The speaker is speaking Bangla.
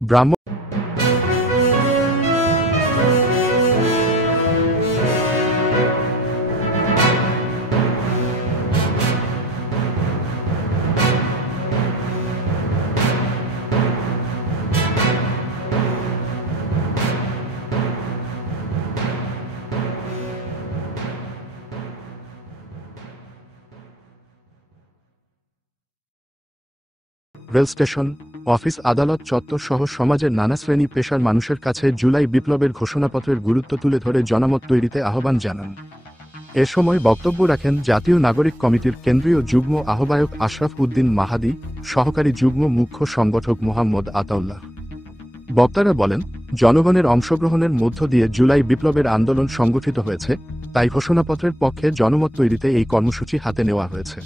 ব্রাহ্মণ রেল স্টেশন, অফিস, আদালত চত্বর সহ সমাজের নানা শ্রেণী পেশার মানুষের কাছে জুলাই বিপ্লবের ঘোষণাপত্রের গুরুত্ব তুলে ধরে জনমত তৈরিতে আহ্বান জানান। এ সময় বক্তব্য রাখেন জাতীয় নাগরিক কমিটির কেন্দ্রীয় যুগ্ম আহ্বায়ক আশরাফ উদ্দিন মাহাদি, সহকারী যুগ্ম মুখ্য সংগঠক মোহাম্মদ আতাউল্লাহ। বক্তারা বলেন, জনগণের অংশগ্রহণের মধ্য দিয়ে জুলাই বিপ্লবের আন্দোলন সংগঠিত হয়েছে, তাই ঘোষণাপত্রের পক্ষে জনমত তৈরিতে এই কর্মসূচি হাতে নেওয়া হয়েছে।